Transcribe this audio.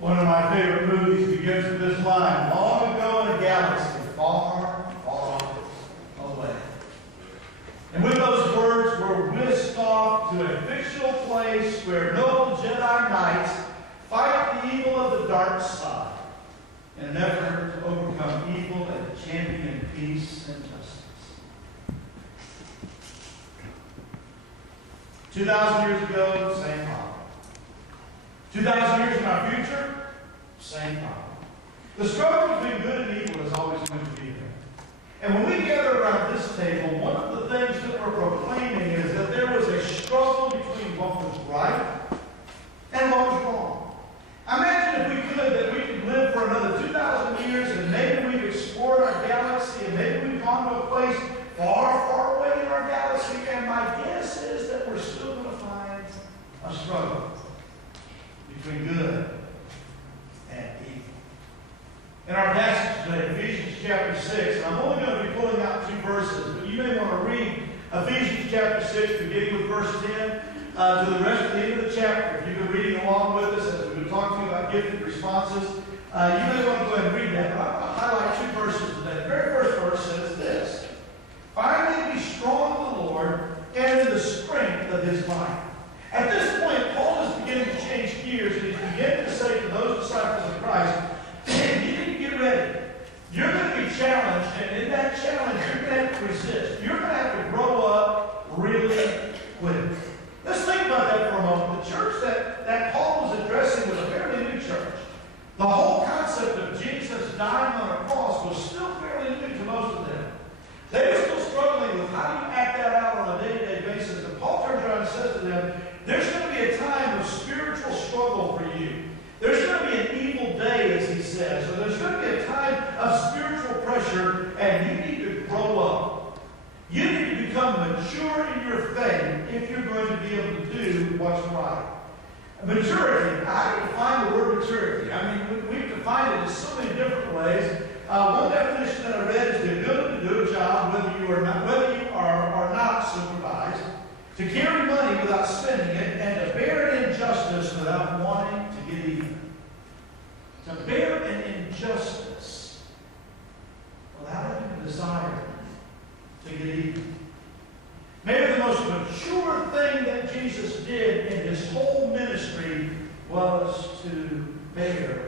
One of my favorite movies begins with this line: long ago in a galaxy far, far away. And with those words, we're whisked off to a fictional place where noble Jedi Knights fight the evil of the dark side in an effort to overcome evil and champion peace and justice. 2,000 years ago, same problem. 2,000 years in our future, same problem. The struggle between good and evil is always going to be there. And when we gather around this table, one of the things that we're proclaiming is that there was a struggle between what was right and what was wrong. Imagine if we could, that we could live for another 2,000 years and maybe we've explored our galaxy and maybe we've gone to a place far, far away in our galaxy, and my guess is that we're still going to find a struggle between good and evil. In our passage today, Ephesians chapter 6, and I'm only going to be pulling out 2 verses, but you may want to read Ephesians chapter 6, beginning with verse 10, to the rest of the end of the chapter. If you've been reading along with us as we've been talking about gifted responses, you may want to go ahead and read that. But I'm going to highlight 2 verses today. The very first verse says this: "Finally be strong in the Lord and in the strength of his might." At this point, Paul is beginning to change gears, and he's beginning to say to those disciples of Christ, you need to get ready. You're going to be challenged, and in that challenge, you're going to have to resist. You're going to have to grow up really quick. Let's think about that for a moment. The church that Paul was addressing was a fairly new church. The whole concept of Jesus dying on a cross was still fairly new to most of them. They were still struggling with how do you act that out on a day-to-day basis. And Paul turns around and says to them, there's going to be a time of spiritual struggle for you. There's going to be an evil day, as he says. So there's going to be a time of spiritual pressure, and you need to grow up. You need to become mature in your faith if you're going to be able to do what's right. Maturity. How do you define the word maturity? I mean, we've defined it in so many different ways. One definition that I read is the ability to do a job whether you are not supervised, to carry money without spending it, and to bear an injustice without wanting to get even. To bear an injustice without having a desire to get even. Maybe the most mature thing that Jesus did in his whole ministry was to bear